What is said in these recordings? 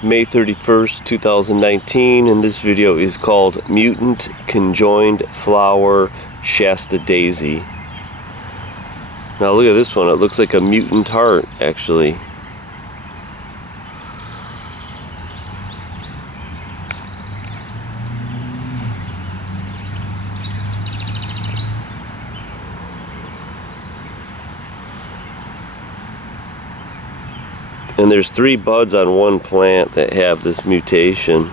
May 31st, 2019, and this video is called Mutant Conjoined Flower Shasta Daisy. Now look at this one, it looks like a mutant heart actually. And there's 3 buds on one plant that have this mutation.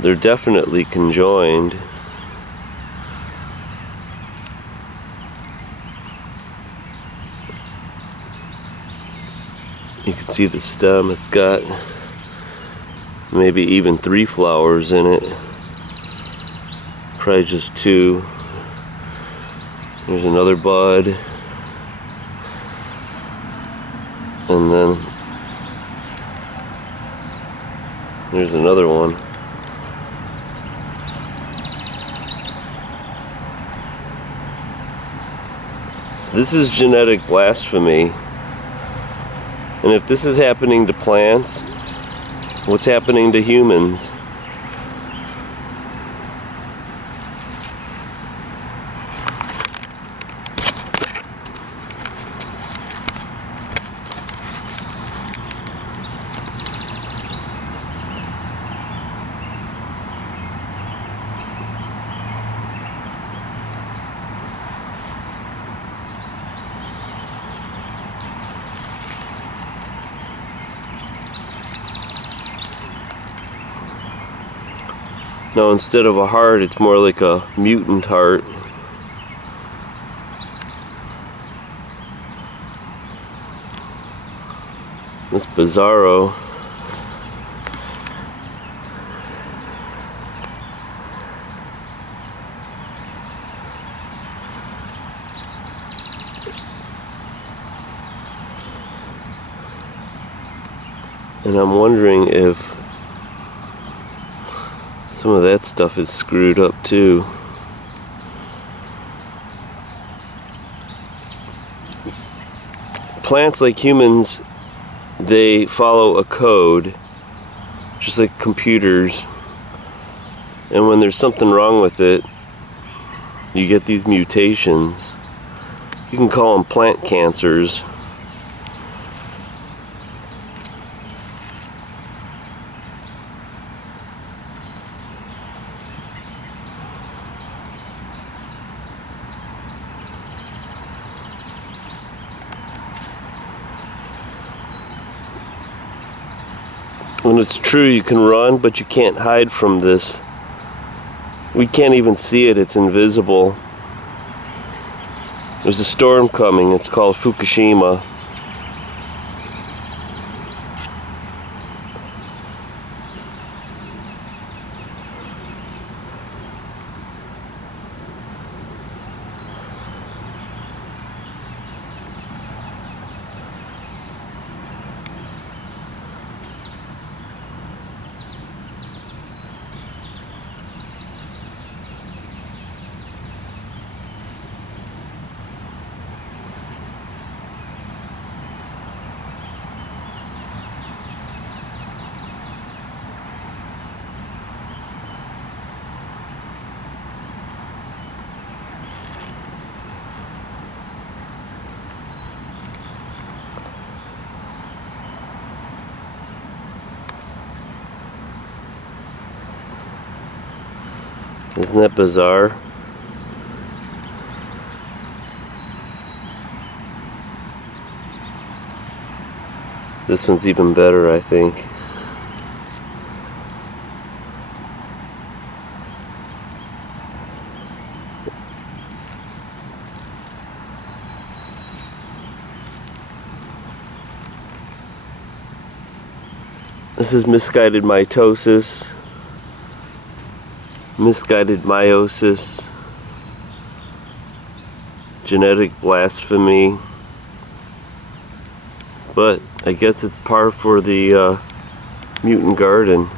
They're definitely conjoined. You can see the stem, it's got maybe even 3 flowers in it. Probably just 2. There's another bud. And then there's another one. This is genetic blasphemy. And if this is happening to plants, what's happening to humans? Now instead of a heart, it's more like a mutant heart. That's bizarro. And I'm wondering if some of that stuff is screwed up too. Plants, like humans, they follow a code, just like computers. And when there's something wrong with it, you get these mutations. You can call them plant cancers. When it's true, you can run, but you can't hide from this. We can't even see it, it's invisible. There's a storm coming, it's called Fukushima. Isn't that bizarre? This one's even better, I think. This is misguided mitosis. Misguided meiosis, genetic blasphemy, but I guess it's par for the mutant garden.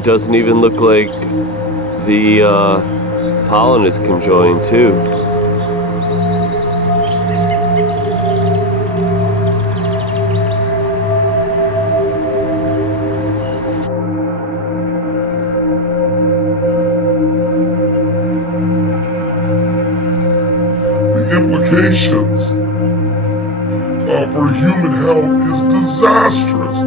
It doesn't even look like the pollen is conjoined too. The implications for human health is disastrous.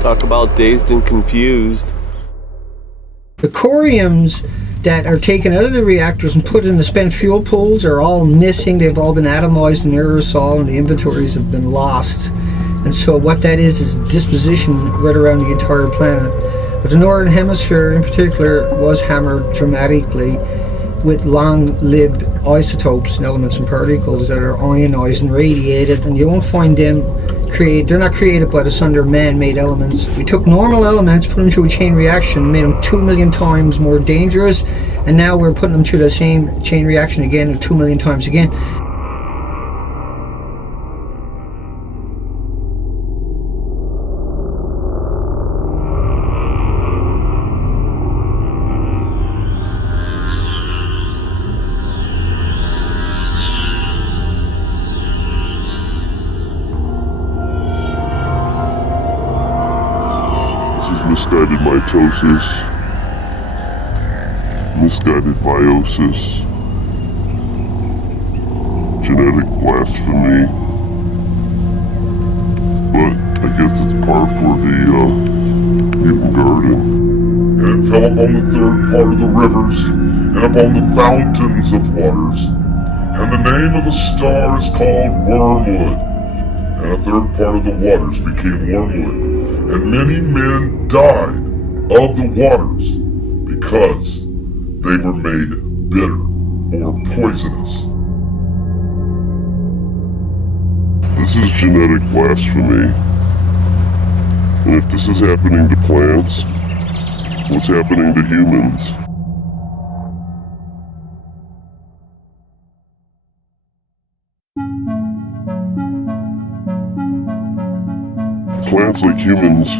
Talk about dazed and confused. The coriums that are taken out of the reactors and put in the spent fuel pools are all missing. They've all been atomized in aerosol and the inventories have been lost. And so what that is disposition right around the entire planet. But the northern hemisphere in particular was hammered dramatically with long-lived isotopes and elements and particles that are ionized and radiated, and you won't find them they're not created by the sun, they're man-made elements. We took normal elements, put them through a chain reaction, made them 2 million times more dangerous, and now we're putting them through the same chain reaction again 2 million times again. Misguided mitosis, misguided meiosis, genetic blasphemy, but I guess it's par for the mutant garden. And it fell upon the third part of the rivers, and upon the fountains of waters, and the name of the star is called Wormwood, and a third part of the waters became wormwood. And many men died of the waters because they were made bitter or poisonous. This is genetic blasphemy. And if this is happening to plants, what's happening to humans? Plants, like humans,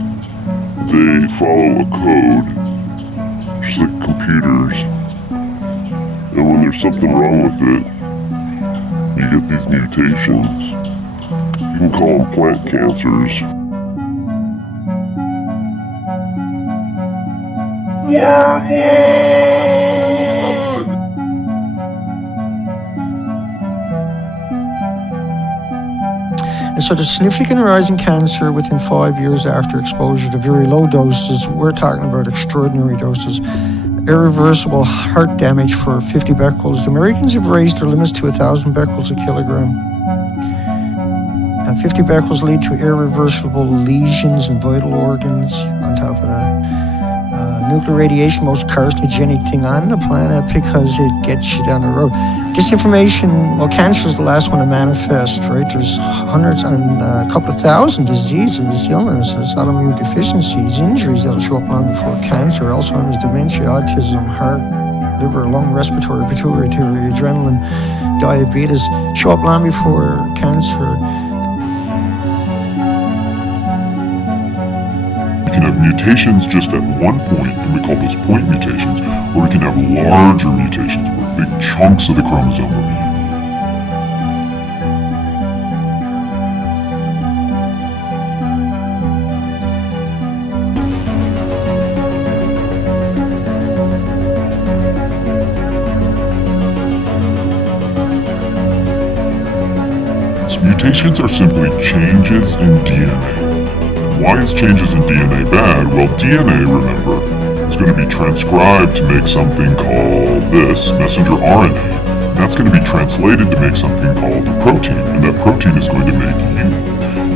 they follow a code, just like computers. And when there's something wrong with it, you get these mutations. You can call them plant cancers. Wormwood! And so there's significant rise in cancer within 5 years after exposure to very low doses. We're talking about extraordinary doses. Irreversible heart damage for 50 becquerels. The Americans have raised their limits to 1,000 becquerels a kilogram. 50 becquerels lead to irreversible lesions in vital organs on top of that. Nuclear radiation, most carcinogenic thing on the planet because it gets you down the road. Disinformation, well, cancer is the last one to manifest, right? There's hundreds and a couple of thousand diseases, illnesses, autoimmune deficiencies, injuries that'll show up long before cancer, Alzheimer's, dementia, autism, heart, liver, lung, respiratory, pituitary, adrenaline, diabetes, show up long before cancer. We can have mutations just at one point, and we call those point mutations, or we can have larger mutations where big chunks of the chromosome are mutated. Mutations are simply changes in DNA. Why is changes in DNA bad? Well, DNA, remember, is going to be transcribed to make something called this, messenger RNA. And that's going to be translated to make something called a protein, and that protein is going to make you.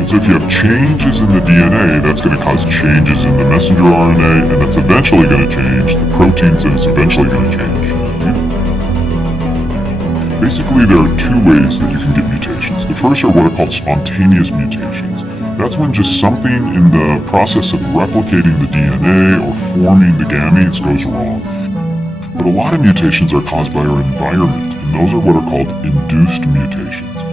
And So if you have changes in the DNA, that's going to cause changes in the messenger RNA, and that's eventually going to change the proteins, and it's eventually going to change. Basically, there are two ways that you can get mutations. The first are what are called spontaneous mutations. That's when just something in the process of replicating the DNA or forming the gametes goes wrong. But a lot of mutations are caused by our environment, and those are what are called induced mutations.